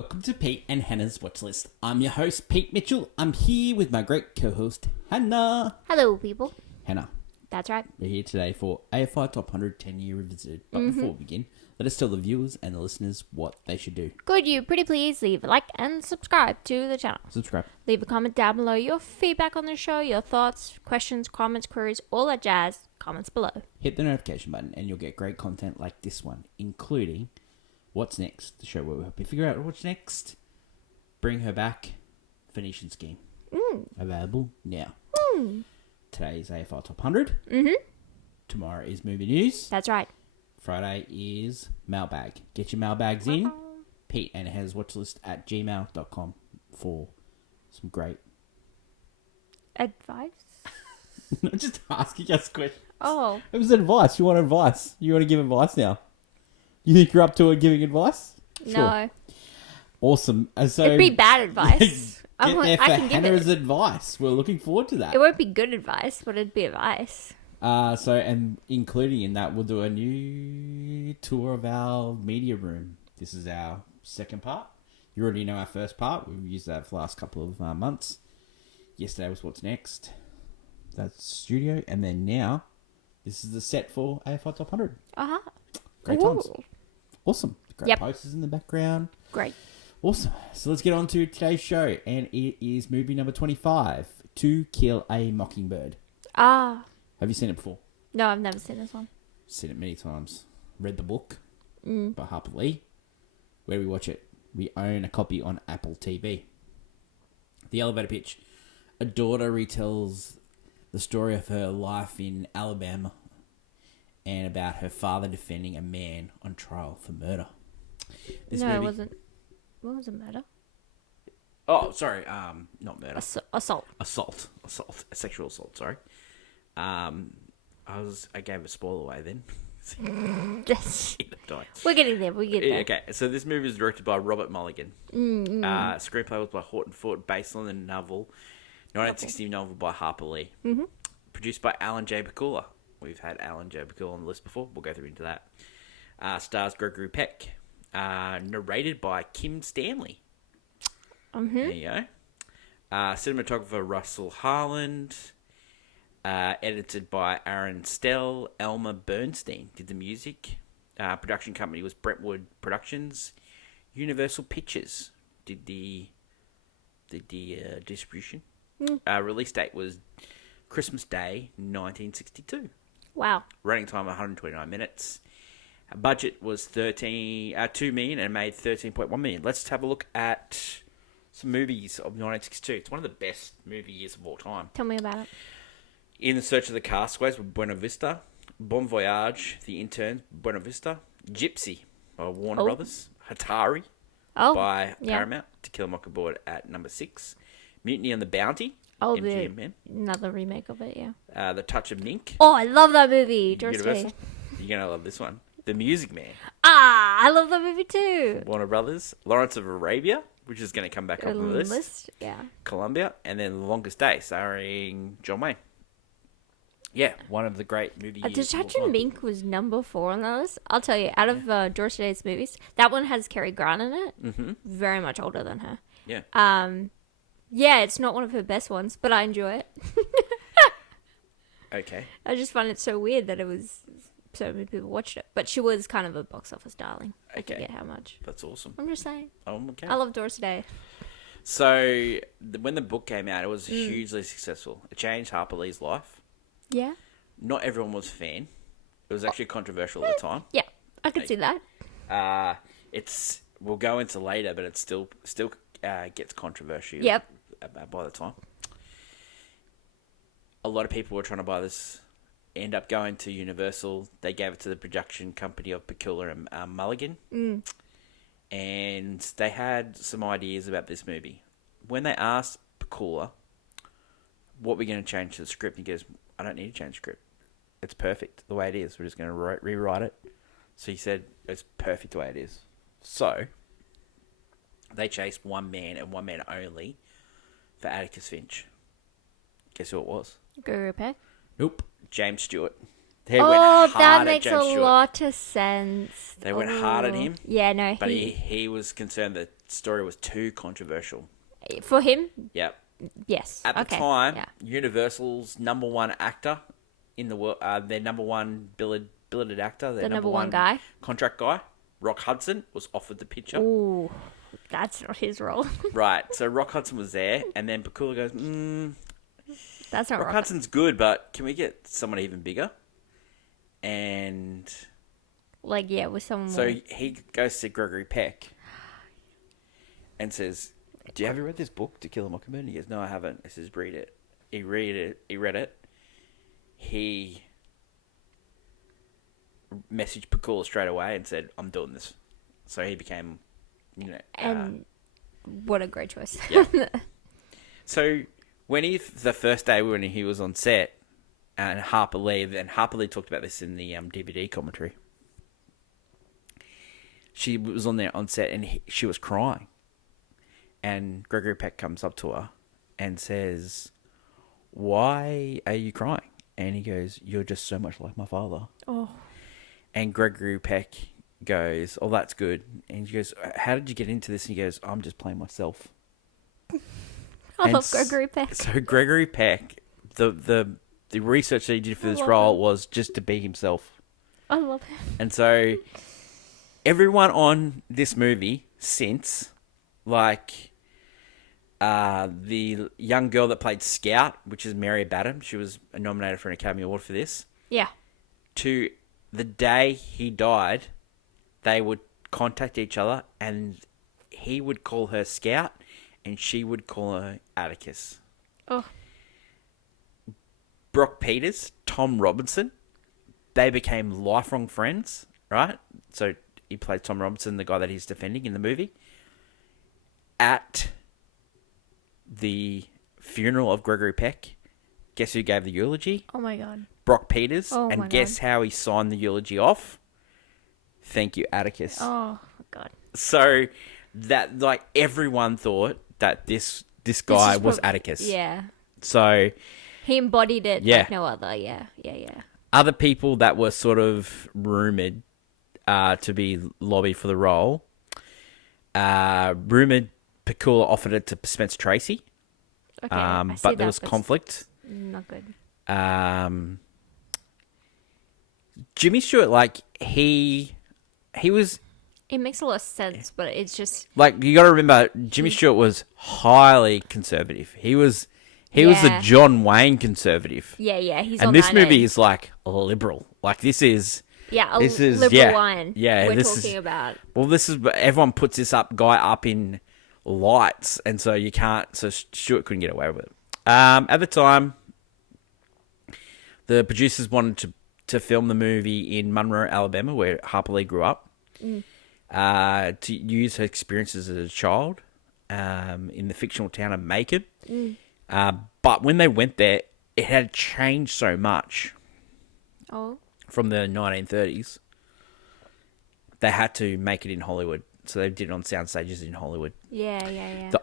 Welcome to Pete and Hannah's Watch List. I'm your host, Pete Mitchell. I'm here with my great co-host, Hannah. Hello, people. Hannah, That's right. we're here today for AFI Top 100 10-Year Revisited. But before we begin, let us tell the viewers and the listeners what they should do. Could you pretty please leave a like and subscribe to the channel? Subscribe. Leave a comment down below your feedback on the show, your thoughts, questions, comments, queries, all that jazz. Comments below. Hit the notification button and you'll get great content like this one, including What's Next, the show where we help you figure out what's next. Bring Her Back, Phoenician Scheme. Available now. Today is AFI Top 100. Tomorrow is Movie News. That's right. Friday is Mailbag. Get your mailbags in. Pete and Hannah's Watchlist at gmail.com for some great... Advice? I'm just asking us questions. Oh. It was advice. You want advice. You want to give advice now. You think you're up to it giving advice? Sure. No. Awesome. So It'd be bad advice. get there for I can give Hannah's it. advice. We're looking forward to that. It won't be good advice, but it'd be advice. And including in that, we'll do a new tour of our media room. This is our second part. You already know our first part. We've used that for the last couple of months. Yesterday was What's Next. That's studio. And then now, this is the set for AFI Top 100. Uh-huh. Great times. Awesome. Great Yep. posters in the background. Great. Awesome. So let's get on to today's show. And it is movie number 25, To Kill a Mockingbird. Ah. Have you seen it before? No, I've never seen this one. Seen it many times. Read the book by Harper Lee. Where do we watch it? We own a copy on Apple TV. The elevator pitch. A daughter retells the story of her life in Alabama and about her father defending a man on trial for murder. This No, movie... it wasn't. What was it, murder? Oh, sorry. Not murder. Assault. Assault. Sexual assault, sorry. I gave a spoiler away then. We're getting there. We get there. Okay, so this movie was directed by Robert Mulligan. Screenplay was by Horton Ford, based on the novel, 1960 novel by Harper Lee. Produced by Alan J. Bakula. We've had Alan J. Bakula on the list before. We'll go through into that. Stars Gregory Peck. Narrated by Kim Stanley. There you go. Cinematographer Russell Harland. Edited by Aaron Stell. Elmer Bernstein did the music. Production company was Brentwood Productions. Universal Pictures did the distribution. Release date was Christmas Day 1962. Wow. Running time 129 minutes. Budget was 2 million and made 13.1 million. Let's have a look at some movies of 1962. It's one of the best movie years of all time. Tell me about it. In the Search of the Castaways with Buena Vista. Bon Voyage, The Intern, Buena Vista. Gypsy by Warner Brothers. Hatari by Paramount. To Kill a Mockingbird at number 6. Mutiny on the Bounty. MGM, another remake of it, yeah. The Touch of Mink. Oh, I love that movie. Universal. You're going to love this one. The Music Man. Ah, I love that movie too. Warner Brothers. Lawrence of Arabia, which is going to come back up on the list. Yeah. Columbia. And then The Longest Day, starring John Wayne. Yeah, one of the great movies. The Touch of Mink was number 4 on the list. I'll tell you, out of George Takei's movies, that one has Cary Grant in it. Very much older than her. Yeah. Yeah, it's not one of her best ones, but I enjoy it. Okay. I just find it so weird that it was so many people watched it. But she was kind of a box office darling. Okay. I forget how much. That's awesome. I'm just saying. Okay. I love Doris Day. So, when the book came out, it was hugely successful. It changed Harper Lee's life. Yeah? Not everyone was a fan. It was actually controversial at the time. Yeah, I could see that. We'll go into later, but it still gets controversial. Yep. By the time. A lot of people were trying to buy this. End up going to Universal. They gave it to the production company of Bakula and Mulligan. And they had some ideas about this movie. When they asked Bakula, what we're going to change to the script, he goes, I don't need to change the script. It's perfect the way it is. We're just going to rewrite it. So he said, it's perfect the way it is. So, they chased one man and one man only for Atticus Finch. Guess who it was? Gregory Peck? Nope. James Stewart. That makes a lot of sense. They went hard at him. Yeah, no. But he was concerned that story was too controversial. For him, Yep. yes. At the Okay. time, Yeah. Universal's number one actor in the world, their number one billeted actor, their The number one one guy. contract guy, Rock Hudson, was offered the picture. Ooh, that's not his role. Right, so Rock Hudson was there, and then Pakula goes, That's not Rock Rock. Hudson's good, but can we get someone even bigger? And Like, yeah, with someone so more. he goes to Gregory Peck and says, "Do you have you read this book, To Kill a Mockingbird?" And he goes, "No, I haven't." He says, "Read it." He read it. He messaged Pakula straight away and said, "I'm doing this." So he became, And what a great choice. yeah. So the first day when he was on set, and Harper Lee talked about this in the DVD commentary. She was on there on set and she was crying, and Gregory Peck comes up to her and says, "Why are you crying?" And he goes, "You're just so much like my father." Oh. And Gregory Peck goes, "Oh, that's good." And she goes, "How did you get into this?" And he goes, "I'm just playing myself." I love Gregory Peck. So Gregory Peck, the research that he did for this role was just to be himself. I love him. And so everyone on this movie since, like the young girl that played Scout, which is Mary Badham, she was nominated for an Academy Award for this, Yeah. to the day he died, they would contact each other and he would call her Scout and she would call her Atticus. Oh. Brock Peters, Tom Robinson, they became lifelong friends, right? So he played Tom Robinson, the guy that he's defending in the movie. At the funeral of Gregory Peck, guess who gave the eulogy? Oh my god. Brock Peters. Oh my and guess God. how he signed the eulogy off? Thank you, Atticus. Oh god. So that, like, everyone thought that this guy was Atticus. Yeah. So He embodied it Yeah. like no other. Yeah. other people that were sort of rumored to be lobbied for the role, rumored Pakula offered it to Spencer Tracy, Okay. I see but there that, was conflict. Not good. Jimmy Stewart, like, he was, It makes a lot of sense, but it's just like, you got to remember, Jimmy Stewart was highly conservative. He was the Yeah. John Wayne conservative. yeah. He's And on this that movie end. is like liberal. Like, this is this is liberal wine. Yeah, we're this talking is, about. Well, this is, everyone puts this guy up in lights, and so you can't. So Stewart couldn't get away with it. At the time, the producers wanted to film the movie in Monroe, Alabama, where Harper Lee grew up, to use her experiences as a child in the fictional town of Macon. But when they went there, it had changed so much Oh. from the 1930s. They had to make it in Hollywood, so they did it on sound stages in Hollywood. Yeah. The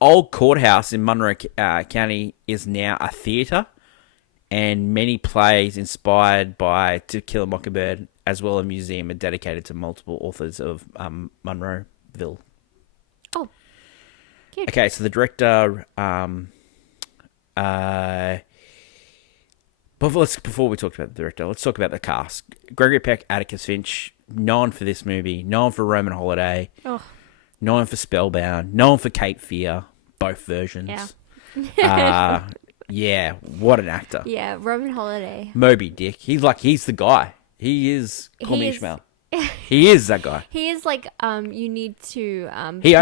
old courthouse in Monroe County is now a theatre, and many plays inspired by To Kill a Mockingbird, as well as a museum, are dedicated to multiple authors of Monroeville. Oh. Cute. Okay, so the director, before we talk about the director, let's talk about the cast. Gregory Peck, Atticus Finch, known for this movie, known for Roman Holiday, Oh. known for Spellbound, known for Cape Fear, both versions. Yeah, what an actor. Yeah, Roman Holiday. Moby Dick, he's the guy. He is, call me He is- Ishmael. He is that guy. He is like you need to He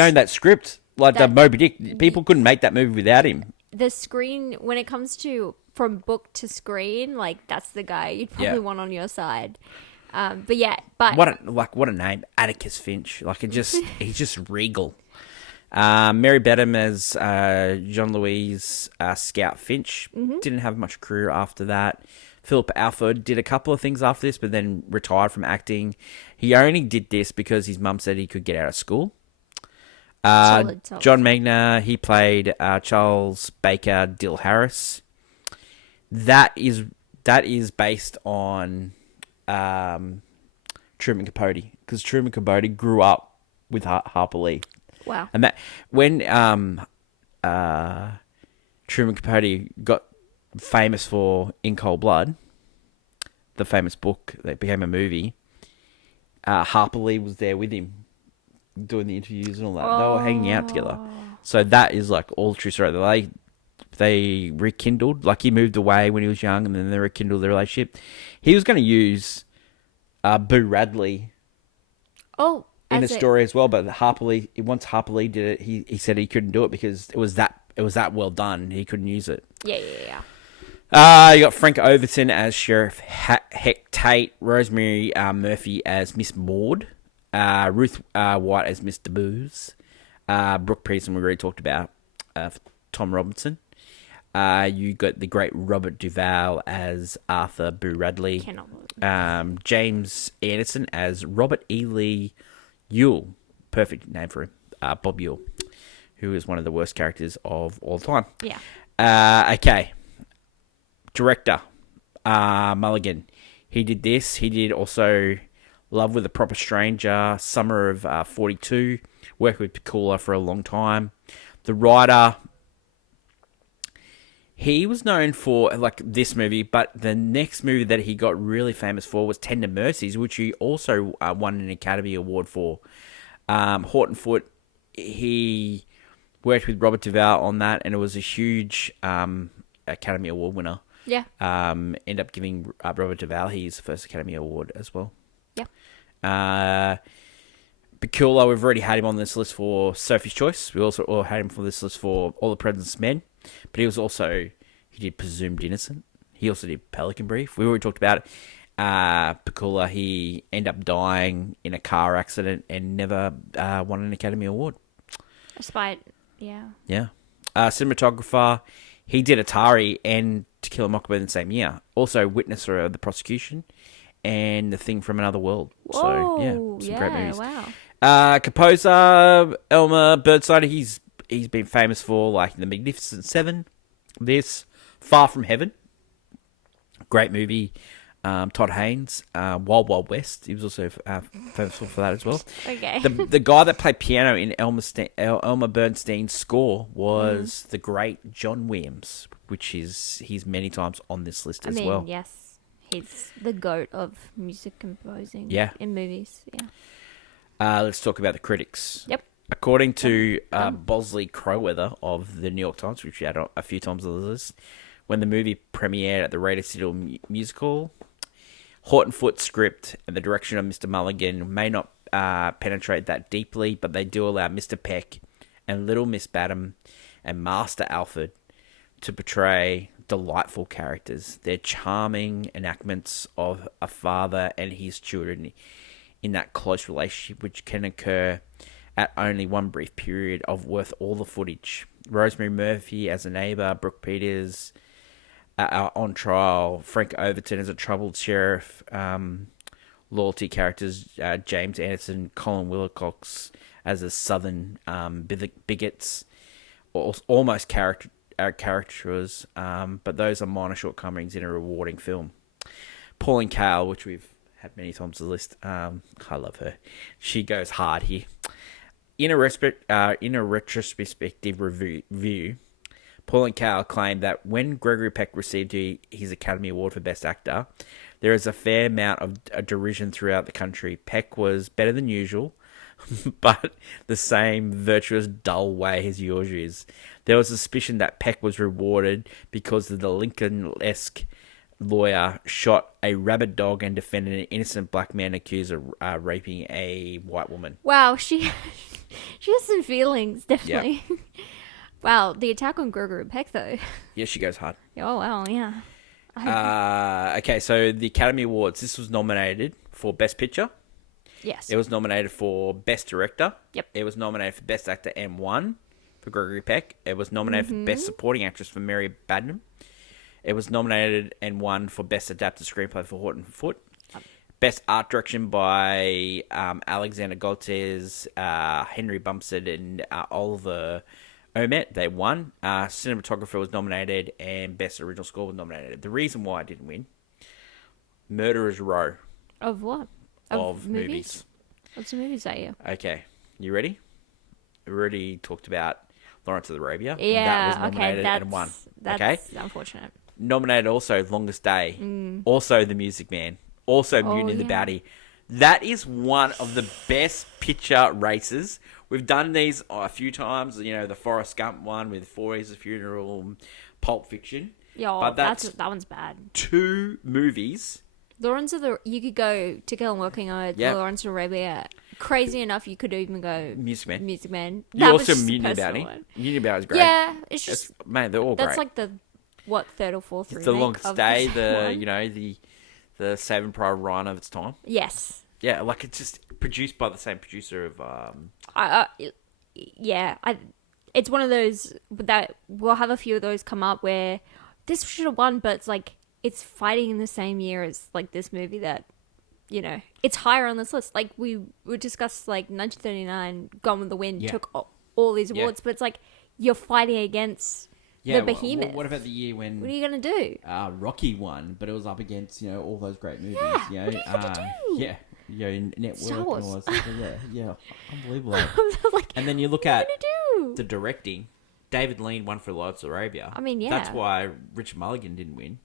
owned that script, like the That- Moby Dick. People couldn't make that movie without him. the screen when it comes to from book to screen, like that's the guy you'd probably Yeah. want on your side. But What a name, Atticus Finch. Like, he's just regal. Mary Badham as Jean Louise Scout Finch. Didn't have much career after that. Philip Alford did a couple of things after this, but then retired from acting. He only did this because his mum said he could get out of school. Solid. John Magner, he played Charles Baker Dill Harris. That is based on Truman Capote, because Truman Capote grew up with Harper Lee. Wow. And that when Truman Capote got famous for In Cold Blood, the famous book that became a movie, Harper Lee was there with him doing the interviews and all that. They were hanging out together. So that is like all true story. They rekindled, like he moved away when he was young and then they rekindled their relationship. He was going to use Boo Radley in a story as well, but once Harper Lee did it, he said he couldn't do it because it was that well done. He couldn't use it. Yeah. You got Frank Overton as Sheriff Heck Tate, Rosemary Murphy as Miss Maud, Ruth White as Mr. Booze, Brooke Pearson we already talked about, Tom Robinson. You got the great Robert Duvall as Arthur Boo Radley. James Anderson as Robert E. Lee Ewell. Perfect name for him. Bob Ewell, who is one of the worst characters of all time. Yeah. Okay. Director, Mulligan. He did this. He did also Love with a Proper Stranger, Summer of 42. Worked with Pakula for a long time. The writer, he was known for like this movie, but the next movie that he got really famous for was Tender Mercies, which he also won an Academy Award for. Horton Foote, he worked with Robert Duvall on that, and it was a huge Academy Award winner. Yeah. End up giving Robert Duvall his first Academy Award as well. Yeah. Bakula, we've already had him on this list for Sophie's Choice. We also had him for this list for All the President's Men. But he did Presumed Innocent. He also did Pelican Brief. We already talked about it. Bakula, he ended up dying in a car accident and never won an Academy Award. Despite, yeah. Yeah. Cinematographer, he did Atari and To Kill a Mockingbird in the same year. Also Witness for the Prosecution and The Thing from Another World. Whoa, so, yeah, some great movies. Wow. Composer, Elmer Burnside, he's been famous for like The Magnificent Seven, this, Far From Heaven, great movie. Todd Haynes, Wild Wild West, he was also famous for that as well. Okay. The guy that played piano in Elmer Bernstein's score was the great John Williams, which he's many times on this list as well. Yes, he's the goat of music composing. Yeah. In movies. Yeah. Let's talk about the critics. Yep. According to Bosley Crowther of the New York Times, which we had a few times on the list, when the movie premiered at the Radio City Musical, Horton Foote's script and the direction of Mr. Mulligan may not penetrate that deeply, but they do allow Mr. Peck and Little Miss Badham and Master Alfred to portray delightful characters. They're charming enactments of a father and his children in that close relationship, which can occur at only one brief period of worth all the footage. Rosemary Murphy as a neighbour, Brooke Peters on trial, Frank Overton as a troubled sheriff, loyalty characters, James Anderson, Colin Wilcox as a southern bigots, almost caricatures, but those are minor shortcomings in a rewarding film. Pauline Kael, which we've had many times on the list, I love her. She goes hard here. In a retrospective review, Pauline Kael claimed that when Gregory Peck received his Academy Award for Best Actor, there is a fair amount of derision throughout the country. Peck was better than usual, but the same virtuous, dull way as yours is. There was a suspicion that Peck was rewarded because the Lincoln-esque lawyer shot a rabid dog and defended an innocent black man accused of raping a white woman. Wow, she has some feelings, definitely. Yeah. Wow, the attack on Gregory Peck, though. Yeah, she goes hard. Oh, wow, yeah. Okay, so the Academy Awards. This was nominated for Best Picture. Yes. It was nominated for Best Director. Yep. It was nominated for Best Actor and won for Gregory Peck. It was nominated for Best Supporting Actress for Mary Badham. It was nominated and won for Best Adapted Screenplay for Horton Foote. Best Art Direction by Alexander Goltes, Henry Bumstead, and Oliver Omet. They won. Cinematographer was nominated, and Best Original Score was nominated. The reason why I didn't win, Murderer's Row. Of what? Of movies. What's the movies that year? Okay. You ready? We already talked about Lawrence of Arabia. Yeah, That was nominated okay, and won. that's Okay? unfortunate. Nominated also Longest Day. Also The Music Man. Also Mutiny in the yeah. Bounty. That is one of the best picture races. We've done these a few times. You know, the Forrest Gump one with Four Years of Funeral, Pulp Fiction. Yeah, But that one's bad. 2 movies. You could go To Kill a Mockingbird, Yep. Lawrence of Arabia. Crazy enough, you could even go Music Man. Music Man. You That was also just a Mutiny in the personal Bounty. one. Mutiny in the Bounty is great. Yeah, it's just Man, they're all that's great. like the third or fourth It's remake the Longest of Day, the same one. you know, the Saving Private Ryan of its time. Yes. Yeah, like it's just produced by the same producer of It's one of those that we'll have a few of those come up where this should have won, but it's like it's fighting in the same year as like this movie that, you know, it's higher on this list. Like we discussed, like 1939, Gone with the Wind took all these awards, but it's like you're fighting against the behemoth. What about the year when What are you gonna do? Rocky won, but it was up against all those great movies? Yeah, what are you gonna do? Network Star and Wars. all that stuff. Yeah, unbelievable. Like, And then you look what are at you gonna do? the directing. David Lean won for Lawrence of Arabia. I mean, yeah. That's why Richard Mulligan didn't win.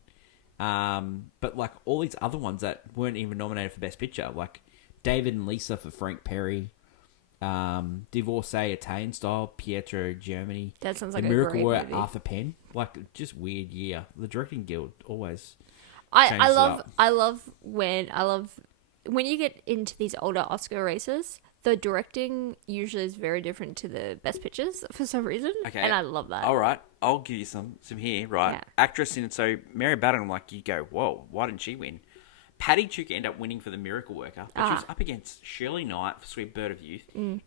But like all these other ones that weren't even nominated for Best Picture, like David and Lisa for Frank Perry, Divorcee Italian Style, Pietro Germany. That sounds The like a Miracle great Worker, movie. Arthur Penn. Like just weird year. The Directing Guild always. I changes it love up. I love when you get into these older Oscar races, the directing usually is very different to the best pictures for some reason. Okay. And I love that. All right, I'll give you some here. Right, Yeah. actress in so Mary Batten. Like you go, whoa, why didn't she win? Patty Duke ended up winning for The Miracle Worker, but she was up against Shirley Knight for Sweet Bird of Youth,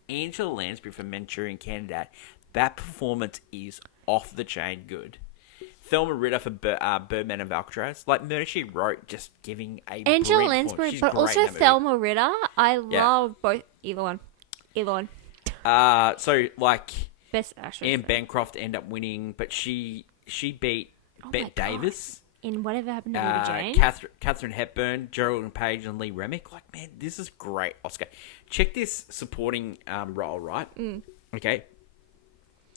Angela Lansbury for Manchurian Candidate. That performance is off the chain good. Thelma Ritter for Birdman of Alcatraz. Like Murder She Wrote, just giving a Angela brilliant Lansbury, performance. She's but great in also that movie. Thelma Ritter. I love both. Either one. So like Best actress. Anne Bancroft ended up winning, but she beat my Bette God. Davis. In Whatever Happened to Lady Jane. Catherine Hepburn, Geraldine Page, and Lee Remick. Like, man, this is great, Oscar. Check this supporting role, right? Okay.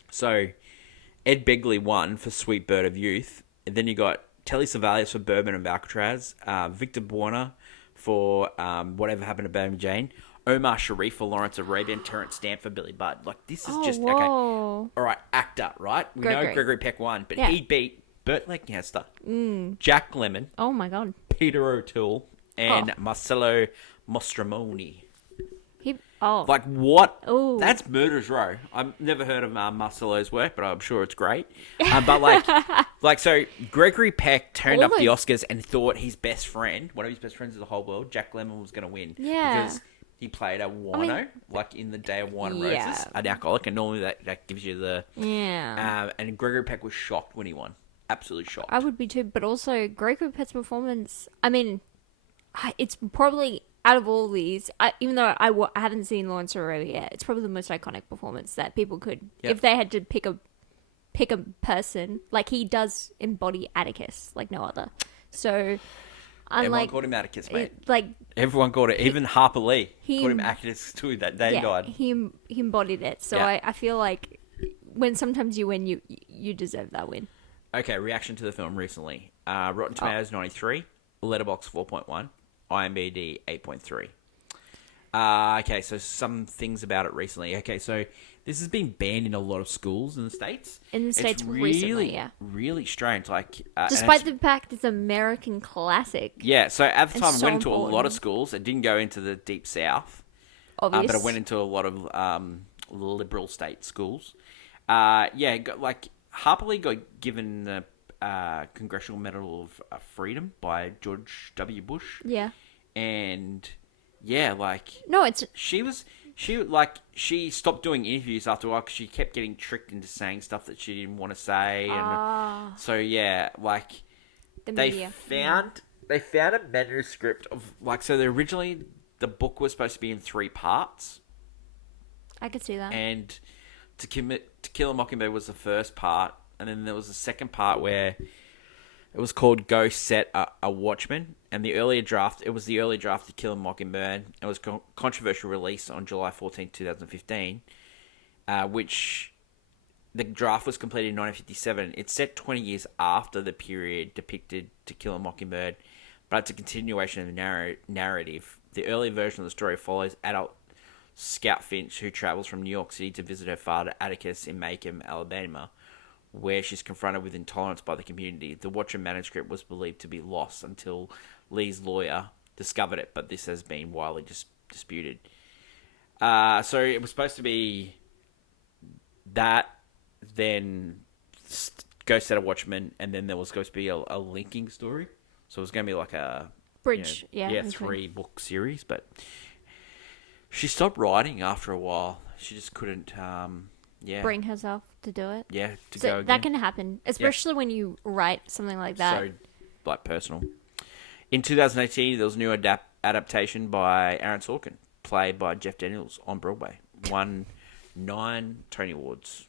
So, Ed Begley won for Sweet Bird of Youth. And then you got Telly Savalas for Bourbon of Alcatraz, Victor Buono for Whatever Happened to Baby Jane, Omar Sharif for Lawrence of Arabia, and Terrence Stamp for Billy Budd. Like, this is just, okay. Whoa. All right, actor, right? We know Gregory. Gregory Peck won, but Yeah. he beat Burt Lancaster, Jack Lemmon, Oh my god. Peter O'Toole, and Marcello Mastramoni. Like, what? Ooh. That's Murder's Row. I've never heard of Marcello's work, but I'm sure it's great. But, so Gregory Peck turned All up the those- Oscars and thought his best friend, one of his best friends in the whole world, Jack Lemmon, was going to win. Yeah. Because he played a wino, like in the Day of Wine and Yeah. Roses, an alcoholic, and normally that gives you the... Yeah. and Gregory Peck was shocked when he won. Absolutely shocked. I would be too, but also Gregory Peck's performance. I mean, it's probably out of all these. Even though I haven't seen Lawrence of Arabia yet, it's probably the most iconic performance that people could, if they had to pick a person. Like he does embody Atticus like no other. So, Everyone unlike called him Atticus, mate. Everyone called it. Even Harper Lee Called him Atticus too that day he died. he embodied it. So Yeah. I feel like when sometimes you win, you deserve that win. Okay, reaction to the film recently. Rotten Tomatoes 93, Letterboxd 4.1, IMDb 8.3. Okay, so some things about it recently. Okay, so this has been banned in a lot of schools in the States. In the It's States really, recently, yeah. really strange. Like, and Despite it's- the fact it's an American classic, yeah, so at the It's time, I so went into a lot of important. schools. It didn't go into the deep South. obvious. But I went into a lot of liberal state schools. Harper Lee got given the Congressional Medal of Freedom by George W. Bush. Yeah. And yeah, No, it's she stopped doing interviews after a while because she kept getting tricked into saying stuff that she didn't want to say. And so yeah, the they media. found a manuscript of originally the book was supposed to be in 3 parts. I could see that. And To Kill a Mockingbird was the first part, and then there was a second part where It was called Go Set a Watchman, and the earlier draft, it was the early draft of Kill A Mockingbird. It was controversial release on July 14th, 2015, which the draft was completed in 1957. It's set 20 years after the period depicted to Kill A Mockingbird, but it's a continuation of the narrative. The early version of the story follows adult Scout Finch, who travels from New York City to visit her father, Atticus, in Macomb, Alabama, where she's confronted with intolerance by the community. The Watcher manuscript was believed to be lost until Lee's lawyer discovered it, but this has been widely disputed. So it was supposed to be that, then Go Set a Watchman, and then there was supposed to be a linking story. So it was going to be like a... Bridge, yeah. 3-book series, but she stopped writing after a while. She just couldn't... bring herself to do it. Yeah, so go again. That can happen, especially when you write something like that. So, like, personal. In 2018, there was a new adaptation by Aaron Sorkin, played by Jeff Daniels on Broadway. Won 9 Tony Awards,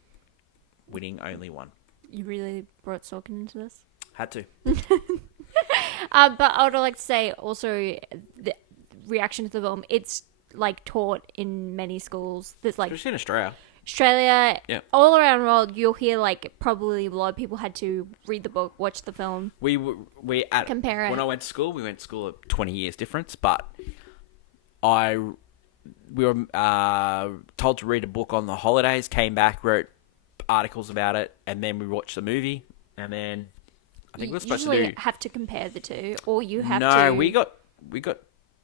winning only 1. You really brought Sorkin into this? Had to. But I would like to say also the reaction to the film. It's like taught in many schools. There's like Especially in Australia. Yeah. All around the world, you'll hear like probably a lot of people had to read the book, watch the film. Compare it. When I went to school, we went to school at 20 years difference, but we were told to read a book on the holidays, came back, wrote articles about it, and then we watched the movie, and then I think we're supposed to do... usually have to compare the two, or you have to... No, we got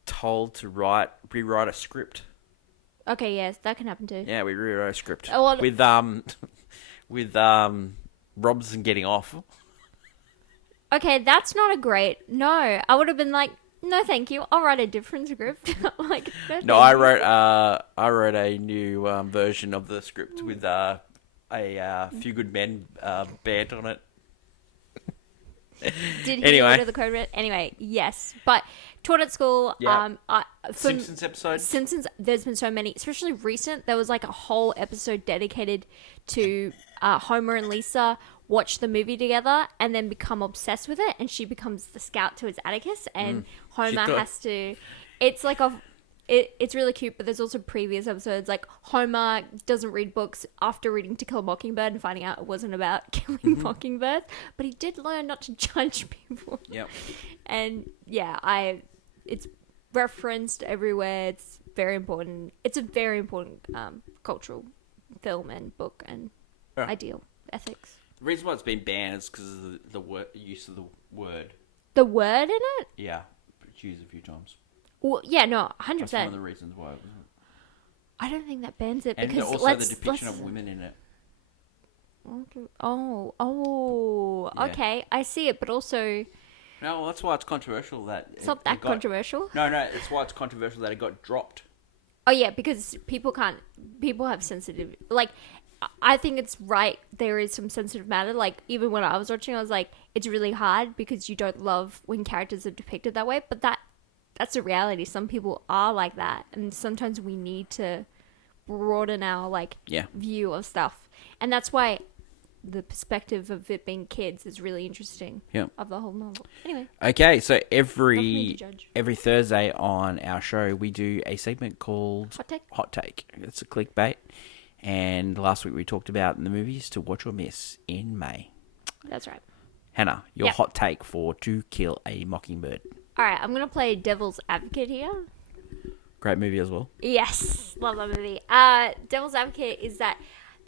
told to rewrite a script. Okay, yes, that can happen too. Yeah, we rewrote a script well, with Robinson getting off. Okay, that's not a great... No, I would have been like, no, thank you. I'll write a different script. Like, no, I wrote a new version of the script with a Few Good Men band on it. Did he order the code red? Anyway, yes, but taught at school. Yeah. Simpsons episode. Simpsons. There's been so many, especially recent. There was like a whole episode dedicated to Homer and Lisa watch the movie together and then become obsessed with it, and she becomes the scout to his Atticus, and Homer has to. It's like It's really cute, but there's also previous episodes like Homer doesn't read books after reading To Kill a Mockingbird and finding out it wasn't about killing mockingbirds, but he did learn not to judge people. Yep. And yeah, it's referenced everywhere. It's very important. It's a very important cultural film and book and ideal ethics. The reason why it's been banned is because of the use of the word. The word in it? Yeah, it's used a few times. Well, yeah, no, 100%. That's one of the reasons why it wasn't. I don't think that bans it and because also the depiction of women in it. Yeah. Okay, I see it, but also... No, well, that's why it's controversial that... It's not that controversial. No, it's why it's controversial that it got dropped. Oh, yeah, because people have sensitive... Like, I think it's right, there is some sensitive matter. Like, even when I was watching, I was like, it's really hard because you don't love when characters are depicted that way, but that's a reality. Some people are like that, and sometimes we need to broaden our view of stuff, and that's why the perspective of it being kids is really interesting. Yeah. Of the whole novel. Anyway. Okay, so every Thursday on our show we do a segment called Hot Take. It's a clickbait, and last week we talked about the movies to watch or miss in May. That's right. Hannah, your hot take for To Kill a Mockingbird. All right, I'm going to play devil's advocate here. Great movie as well. Yes, love that movie. Devil's advocate is that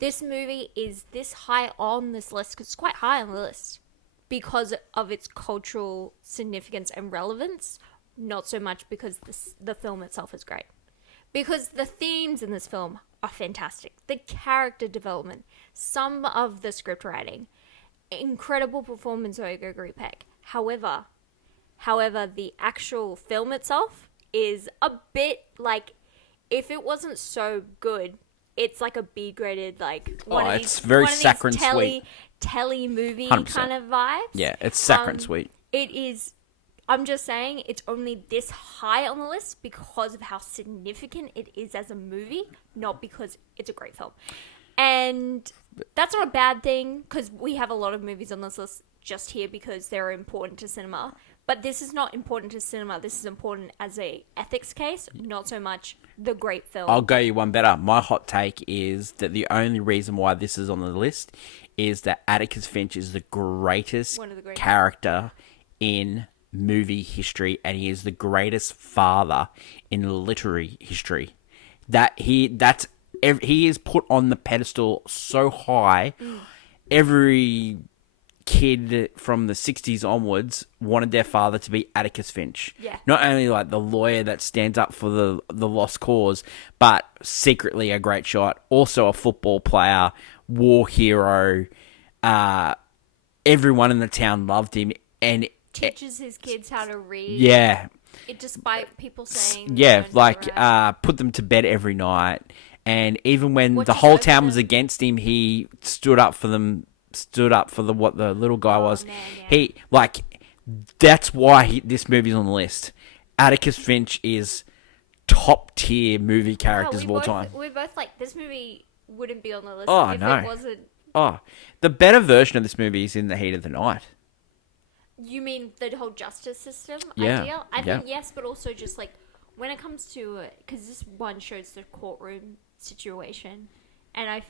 this movie is this high on this list, because it's quite high on the list, because of its cultural significance and relevance, not so much because the film itself is great. Because the themes in this film are fantastic. The character development, some of the script writing, incredible performance by Gregory Peck. However, the actual film itself is a bit like, if it wasn't so good, it's like a B-graded, like, it's very saccharine sweet. Telly movie 100%. kind of vibes. Yeah, it's saccharine sweet. It is, I'm just saying, it's only this high on the list because of how significant it is as a movie, not because it's a great film. And that's not a bad thing, because we have a lot of movies on this list just here because they're important to cinema. But this is not important to cinema. This is important as a ethics case, not so much the great film. I'll go you one better. My hot take is that the only reason why this is on the list is that Atticus Finch is the greatest One of the greatest. character in movie history, and he is the greatest father in literary history. He is put on the pedestal so high. Every kid from the 60s onwards wanted their father to be Atticus Finch. Yeah. Not only like the lawyer that stands up for the lost cause, but secretly a great shot, also a football player, war hero. Everyone in the town loved him, and Teaches his kids how to read. yeah, Despite people saying... yeah, don't do like right. put them to bed every night, and even when What the just whole opened town was it? against him, he stood up for them. Stood up for what the little guy was. Man, yeah. He like that's why this movie's on the list. Atticus Finch is top tier movie characters of all time. We're both like, this movie wouldn't be on the list Oh, if no. it wasn't... Oh, the better version of this movie is In the Heat of the Night. You mean the whole justice system Yeah, idea? I yeah. think yes, but also just like when it comes to because this one shows the courtroom situation, and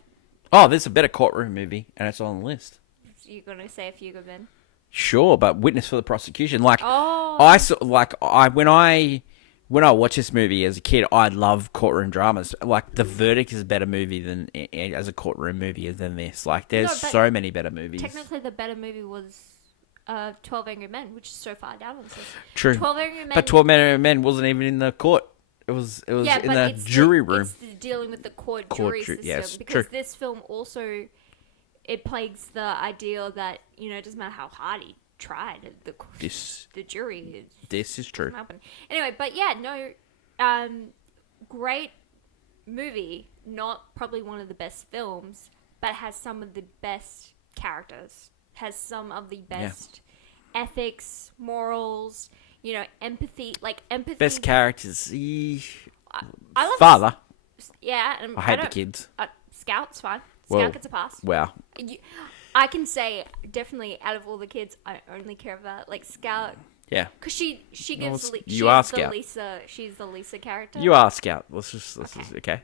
Oh, there's a better courtroom movie, and it's on the list. you're gonna say a few good men. Sure, but witness for the prosecution. Like Oh, when I watched this movie as a kid, I love courtroom dramas. Like The Verdict is a better movie than as a courtroom movie than this. Like there's No, but so many better movies. technically the better movie was 12 Angry Men, which is so far down on this list. True. 12 Angry Men. But 12 Men wasn't even in the court. It was in the it's jury room. It's dealing with the court Court jury ju- system yes, because true. this film also it plagues the idea that it doesn't matter how hard he tried, the jury This is true. doesn't happen. Anyway, but yeah, no, great movie. Not probably one of the best films, but has some of the best characters. Has some of the best ethics, morals. Empathy. Like empathy. Best characters. I love Father. Yeah, and I hate the don't- kids. Scout's fine. Well, Scout gets a pass. Wow. I can say definitely out of all the kids, I only care about like Scout Yeah. because she gives you are she's the Scout. Lisa. She's the Lisa character. You are Scout. Let's just Okay. okay.